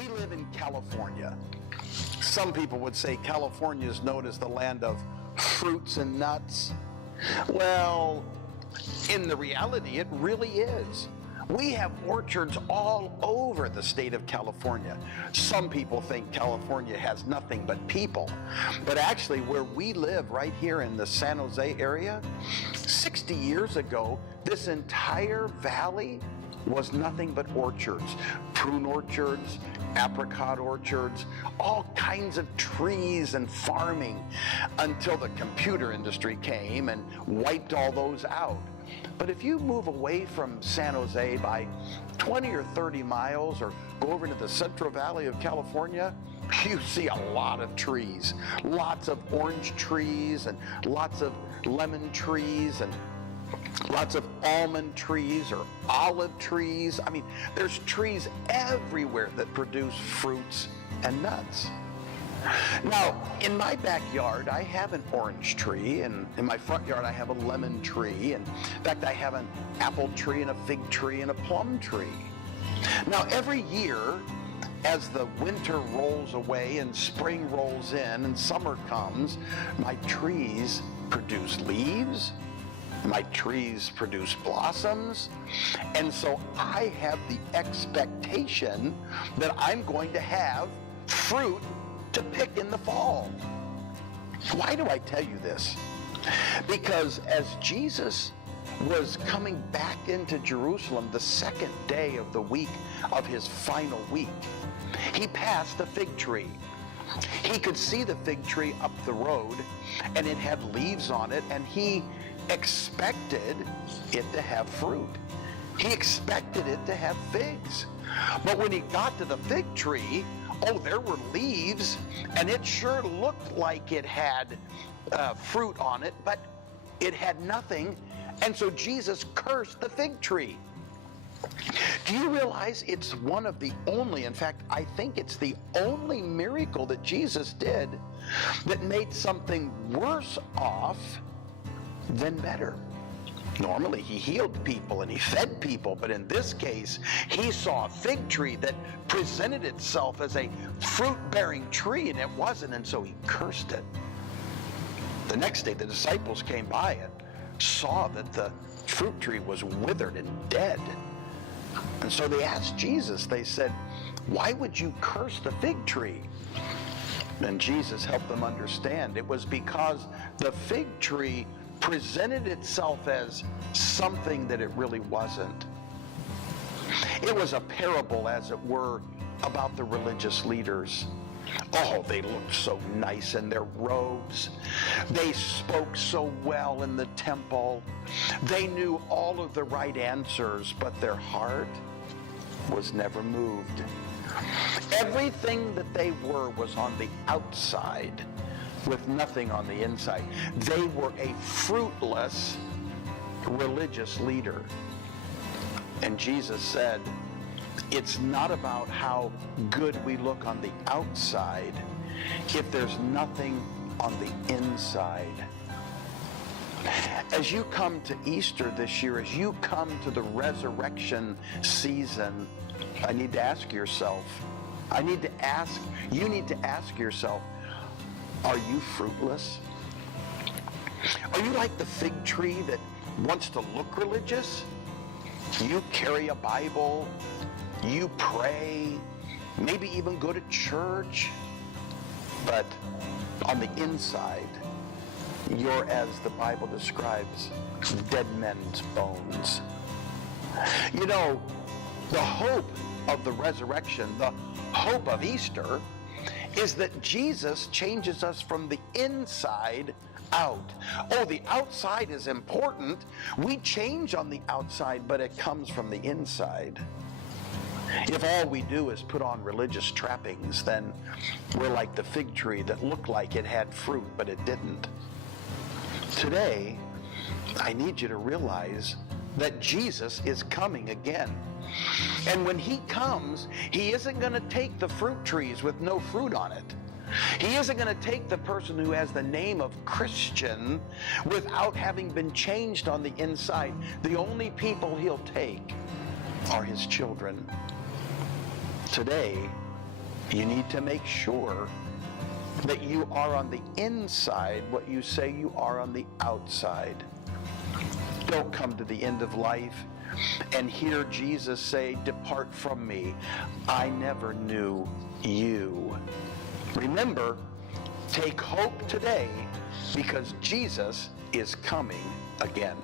We live in California. Some people would say California is known as the land of fruits and nuts. Well, in the reality, it really is. We have orchards all over the state of California. Some people think California has nothing but people. But actually, where we live right here in the San Jose area, 60 years ago, this entire valley was nothing but orchards. Prune orchards, apricot orchards, all kinds of trees and farming, until the computer industry came and wiped all those out. But if you move away from San Jose by 20 or 30 miles or go over into the Central Valley of California, you see a lot of trees. Lots of orange trees and lots of lemon trees and lots of almond trees or olive trees. I mean, there's trees everywhere that produce fruits and nuts. Now, in my backyard, I have an orange tree, and in my front yard, I have a lemon tree, and in fact, I have an apple tree and a fig tree and a plum tree. Now, every year, as the winter rolls away and spring rolls in and summer comes, my trees produce leaves, my trees produce blossoms, and so I have the expectation that I'm going to have fruit to pick in the fall. Why do I tell you this? Because as Jesus was coming back into Jerusalem the second day of the week of his final week, he passed a fig tree. He could see the fig tree up the road, and it had leaves on it, and he expected it to have fruit. He expected it to have figs. But when he got to the fig tree, oh, there were leaves, and it sure looked like it had fruit on it, but it had nothing, and so Jesus cursed the fig tree. Do you realize it's one of the only, in fact, I think it's the only miracle that Jesus did that made something worse off than better? Normally, he healed people and he fed people, but in this case, he saw a fig tree that presented itself as a fruit-bearing tree, and it wasn't, and so he cursed it. The next day, the disciples came by and saw that the fruit tree was withered and dead. And so they asked Jesus, they said, "Why would you curse the fig tree?" And Jesus helped them understand it was because the fig tree presented itself as something that it really wasn't. It was a parable, as it were, about the religious leaders. Oh, they looked so nice in their robes. They spoke so well in the temple. They knew all of the right answers, but their heart was never moved. Everything that they were was on the outside, with nothing on the inside. They were a fruitless religious leader. And Jesus said, it's not about how good we look on the outside if there's nothing on the inside. As you come to Easter this year, as you come to the resurrection season, I need to ask yourself, you need to ask yourself, are you fruitless? Are you like the fig tree that wants to look religious? You carry a Bible, you pray, maybe even go to church, but on the inside, you're, as the Bible describes, dead men's bones. You know, the hope of the resurrection, the hope of Easter, is that Jesus changes us from the inside out. Oh, the outside is important. We change on the outside, but it comes from the inside. If all we do is put on religious trappings, then we're like the fig tree that looked like it had fruit, but it didn't. Today, I need you to realize that Jesus is coming again. And when he comes, he isn't going to take the fruit trees with no fruit on it. He isn't going to take the person who has the name of Christian without having been changed on the inside. The only people he'll take are his children. Today, You need to make sure that you are on the inside what you say you are on the outside. Don't come to the end of life and hear Jesus say, "Depart from me, I never knew you." Remember, take hope today because Jesus is coming again.